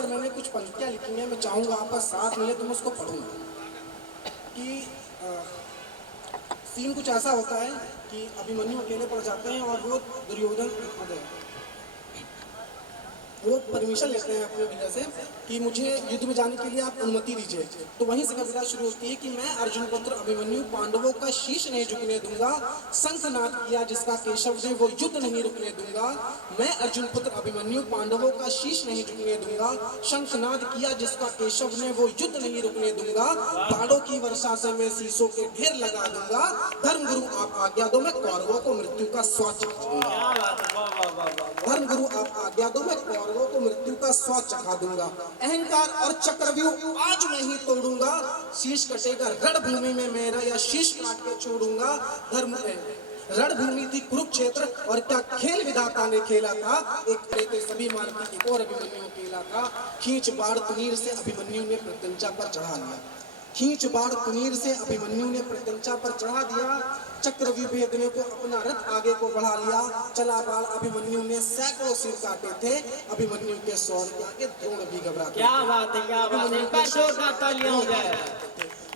ऊपर मैंने कुछ पंक्तियाँ लिखी हैं, मैं चाहूँगा आपका साथ मिले तो मैं उसको पढ़ूँगा। कि सीन कुछ ऐसा होता है कि अभिमन्यु अकेले पड़ जाते हैं और वो दुर्योधन वो परमिशन लेते हैं अपने भैया से कि मुझे युद्ध में जाने के लिए आप अनुमति दीजिए। तो वहीं से कविता शुरू होती है कि मैं अर्जुन पुत्र अभिमन्यु पांडवों का शीश नहीं झुकने दूंगा, शंखनाद किया जिसका केशव ने वो युद्ध नहीं रुकने दूंगा। मैं अर्जुन पुत्र अभिमन्यु पांडवों का शीश नहीं झुकने दूंगा, शंखनाद किया जिसका केशव ने वो युद्ध नहीं रुकने दूंगा। बाणों की वर्षा से मैं शीशों के ढेर लगा दूंगा, धर्म गुरु आप आज्ञा दो मैं कौरवों को मृत्यु का स्वाद चखा दूंगा। धर्म गुरु आप आज्ञा दो मैं कौरवों को मृत्यु का स्वाद चखा दूंगा। अहंकार और चक्रव्यूह आज मैं ही तोड़ूंगा, शीश कटेगा रणभूमि में मेरा या शीश काट के छोड़ूंगा। धर्म रणभूमि थी कुरुक्षेत्र और क्या खेल विधाता ने खेला था, एक थे सभी मानती एक और अभिमन्यु अकेला था। खींच बाढ़ तुनीर से अभिमन्यु ने प्रत्यंचा पर चढ़ा लिया, खींच बाढ़ तुनीर से अभिमन्यु ने प्रत्यंचा पर चढ़ा दिया। चक्रव्यूह भेदने को अपना रथ आगे को बढ़ा लिया, चला बाढ़ अभिमन्यु ने सैकड़ों सिर काटे थे, अभिमन्यु के सौर के आगे द्रोण भी घबराते। क्या बात है, क्या बात है, पैसों का तालियां हो जाए।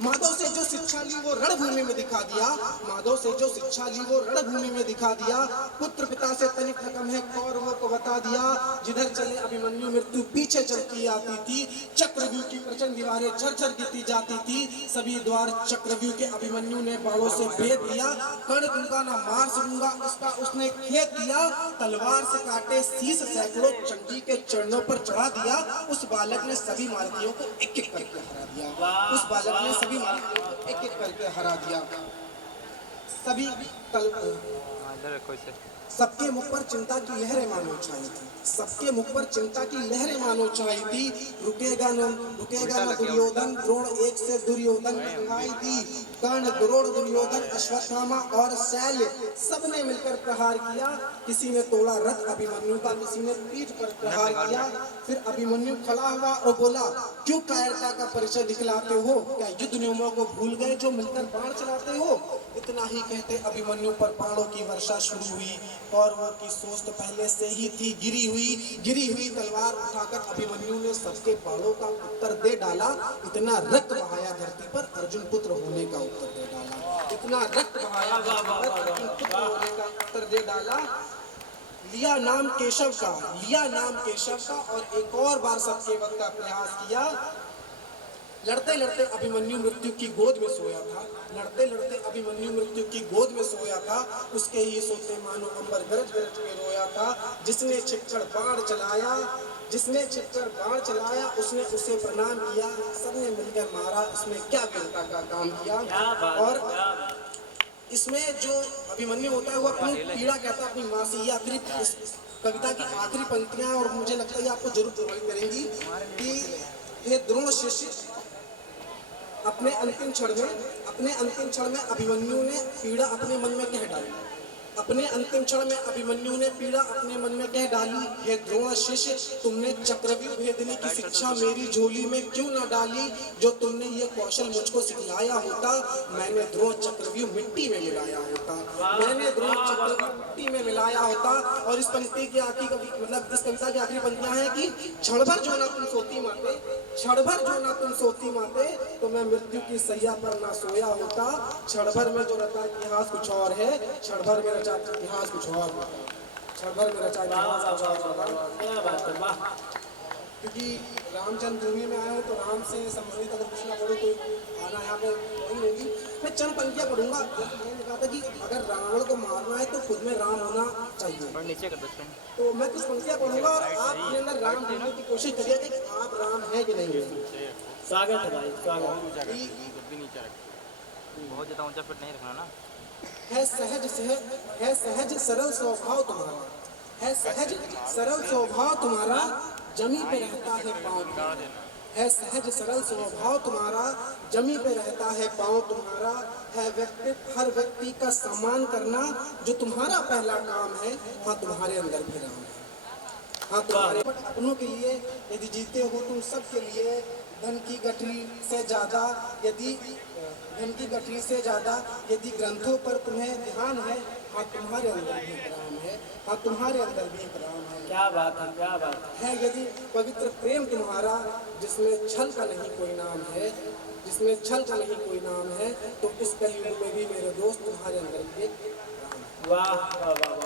माधव से जो शिक्षा ली वो रणभूमि में दिखा दिया, माधव से जो शिक्षा ली वो रणभूमि में दिखा दिया। पुत्र पिता से तनिक कम है कौरवों को बता दिया, जिधर चले अभिमन्यु मृत्यु पीछे चलती आती थी। चक्रव्यूह की प्रचंड दीवारें झरझर गिरती जाती थी, सभी द्वार चक्रव्यूह के अभिमन्यु ने बाणों से भेद दिया। कर्ण दूंगा ना मार सकूंगा इसका उसने खेत दिया, तलवार से काटे शीश सैकड़ों चंडी के चरणों पर चढ़ा दिया। उस बालक ने सभी मारुतियों को एक एक करके हरा दिया, उस बालक ने सभी मारुतियों को एक एक करके हरा दिया। सभी सबके मुख पर चिंता की लहरें मानो छाई थी, सबके मुख पर चिंता की लहरें मानो छाई थी। रुकेगा न दुर्योधन, द्रोण एक से दुर्योधन दिखाई दी। कर्ण द्रोण दुर्योधन अश्वत्थामा और शैल्य सबने मिलकर प्रहार किया। किसी ने तोड़ा रथ अभिमन्यु का, किसी ने पीठ पर प्रहार किया। फिर अभिमन्यु खड़ा हुआ और बोला, क्यों कायरता का परिचय दिखलाते हो, क्या युद्ध नियमों को भूल गए जो मिलकर बाण चलाते हो। इतना ही कहते अभिमन्यु पर बाणों की वर्षा शुरू हुई, कौरवों की सोच तो पहले से ही थी गिरी हुई तलवार उठाकर अभिमन्यु ने सबके बाणों का उत्तर दे डाला। इतना रक्त बहाया धरती पर अर्जुन पुत्र होने का उत्तर दे डाला, इतना रक्त बहाया अर्जुन पुत्र होने का उत्तर दे डाला। लिया नाम केशव का, लिया नाम केशव का और एक और बार सबके वक्त का प्रयास किया। लड़ते लड़ते अभिमन्यु मृत्यु की गोद में सोया था, लड़ते लड़ते अभिमन्यु मृत्यु की गोद में सोया था। उसके ही सोते मानो अंबर गरज गरज के रोया था। जिसने छिपकर बाण चलाया, जिसने छिपकर बाण चलाया उसने उसे प्रणाम किया। सबने मिलकर मारा, उसने क्या वीरता का काम किया। और इसमें जो अभिमन्यु होता है वो अपनी पीड़ा कहता है अपनी माँ से। ये आखिरी कविता की आखिरी पंक्तियां और मुझे लगता है आपको जरूर प्रभावित करेंगी कि ये द्रोण शिष्य अपने अंतिम क्षण में अभिमन्यु ने पीड़ा अपने मन में कह डाली, अपने अंतिम क्षण में अभिमन्यु ने पीड़ा अपने मन में कह डाली। हे द्रोण शिष्य, तुमने चक्रव्यूह भेदने की शिक्षा मेरी झोली में क्यों न डाली। जो तुमने ये कौशल मुझको सिखलाया होता, मैंने द्रोण चक्रव्यूह मिट्टी में मिलाया होता, मैंने द्रोण चक्रव्यूह मिट्टी में मिलाया होता। और इस पंक्ति की आखिरी मतलब इस कविता की आखिरी पंक्तियां हैं कि क्षण भर जो ना तुम सोती माते, क्षण भर जो ना तुम सोती माते, तो मैं मृत्यु की सैया पर ना सोया होता। क्षण भर में जो रचा इतिहास कुछ और है, क्षण भर में रचा इतिहास कुछ और होता, क्षण भर में रचा इतिहास कुछ और होता। क्योंकि राम जन्मभूमि में आए हो तो राम से संबंधित अगर कुछ ना पढ़ो तो आना यहाँ पे नहीं होगी। मैं चंद पंक्तियाँ पढ़ूंगा। मैंने कहा था कि अगर रावण को मारना है तो खुद में राम होना चाहिए, तो मैं कुछ पंक्तियाँ पढ़ूंगा और आप अपने अंदर राम ढूंढने की कोशिश करिए कि आप राम है कि नहीं। स्वागत है भाई, स्वागत बहुत ज़्यादा ऊंचा फिट नहीं रखना ना। है सहज सरल स्वभाव तुम्हारा, है सहज सरल स्वभाव तुम्हारा, जमी पे रहता है पाँव। है सहज सरल स्वभाव तुम्हारा, जमी पे रहता है पाँव तुम्हारा। है हर व्यक्ति का सम्मान करना जो तुम्हारा पहला काम है। हाँ तुम्हारे अंदर भी राम है, हाँ तुम्हारे अपनों के लिए यदि जीते हो तुम सबके लिए। धन की गठरी से ज़्यादा यदि ग्रंथों पर तुम्हें ध्यान है, हाँ तुम्हारे अंदर भी राम है, हाँ तुम्हारे अंदर भी राम है। क्या बात है, क्या बात है। है यदि पवित्र प्रेम तुम्हारा, जिसमें छल का नहीं कोई नाम है, जिसमें छल का नहीं कोई नाम है, तो इस कलयुग में भी मेरे दोस्त तुम्हारे अंदर ये वाह वाह वाह वाह।